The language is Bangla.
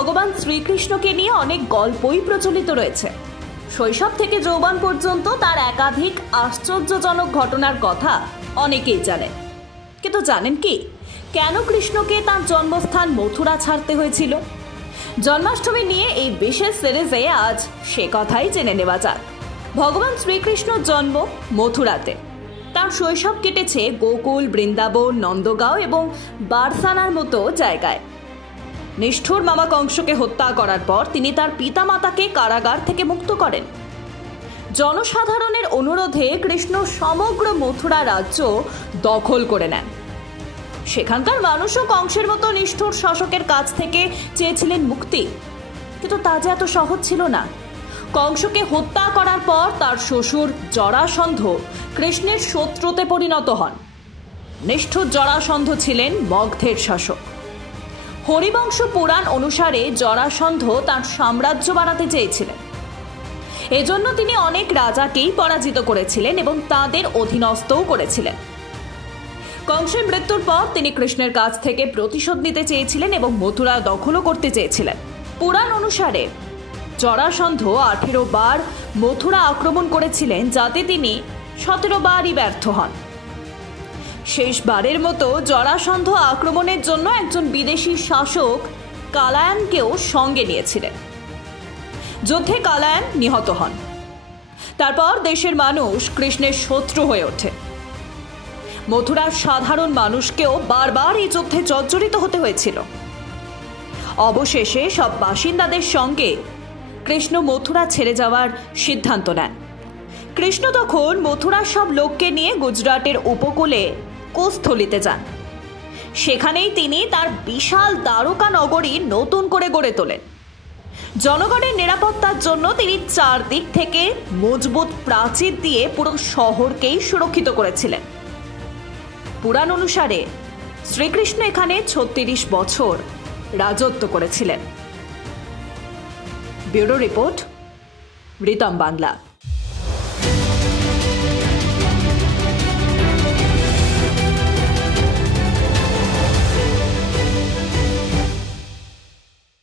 ভগবান শ্রীকৃষ্ণকে নিয়ে অনেক গল্পই প্রচলিত রয়েছে। শৈশব থেকে যৌবন পর্যন্ত তার একাধিক আশ্চর্যজনক ঘটনার কথা অনেকেই জানেন। কিন্তু জানেন কি, কেন কৃষ্ণকে তার জন্মস্থান মথুরা ছাড়তে হয়েছিল? জন্মাষ্টমী নিয়ে এই বিশেষ সিরিজে আজ সে কথাই জেনে নেওয়া যাক। ভগবান শ্রীকৃষ্ণর জন্ম মথুরাতে। তার শৈশব কেটেছে গোকুল, বৃন্দাবন, নন্দগাঁও এবং বারসানার মতো জায়গায়। নিষ্ঠুর মামা কংসকে হত্যা করার পর তিনি তার পিতামাতাকে কারাগার থেকে মুক্ত করেন। জনসাধারণের অনুরোধে কৃষ্ণ সমগ্র মথুরা রাজ্য দখল করে নেন। সেখানকার মানুষও কংসের মতো নিষ্ঠুর শাসকের কাছ থেকে চেয়েছিলেন মুক্তি, কিন্তু তা যে এত সহজ ছিল না। কংসকে হত্যা করার পর তার শ্বশুর জরাসন্ধ কৃষ্ণের শত্রুতে পরিণত হন। নিষ্ঠুর জরাসন্ধ ছিলেন মগধের শাসক। হরিবংশ পুরাণ অনুসারে জরাসন্ধ তার সাম্রাজ্য বাড়াতে চেয়েছিলেন। এজন্য তিনি অনেক রাজাকেই পরাজিত করেছিলেন এবং তাদের অধীনস্থও করেছিলেন। কংসের মৃত্যুর পর তিনি কৃষ্ণের কাছ থেকে প্রতিশোধ নিতে চেয়েছিলেন এবং মথুরা দখলও করতে চেয়েছিলেন। পুরাণ অনুসারে জরাসন্ধ 18 বার মথুরা আক্রমণ করেছিলেন, যাতে তিনি 17 বারই ব্যর্থ হন। শেষবারের মতো জরাসন্ধ আক্রমণের জন্য একজন বিদেশি শাসক কালায়ানকেও সঙ্গে নিয়েছিলেন। যুদ্ধে কালায়ান নিহত হন। তারপর দেশের মানুষ কৃষ্ণের শত্রু হয়ে ওঠে। মথুরার সাধারণ মানুষকেও বারবার এই যুদ্ধে জর্জরিত হতে হয়েছিল। অবশেষে সব বাসিন্দাদের সঙ্গে কৃষ্ণ মথুরা ছেড়ে যাওয়ার সিদ্ধান্ত নেন। কৃষ্ণ তখন মথুরার সব লোককে নিয়ে গুজরাটের উপকূলে কোস্থলিতে যান। সেখানেই তিনি তার বিশাল দ্বারকা নগরী নতুন করে গড়ে তোলেন। জনগণের নিরাপত্তার জন্য তিনি চারদিক থেকে মজবুত প্রাচীর দিয়ে পুরো শহরকেই সুরক্ষিত করেছিলেন। পুরাণ অনুসারে শ্রীকৃষ্ণ এখানে 36 বছর রাজত্ব করেছিলেন। Bureau report, Ritam Bangla.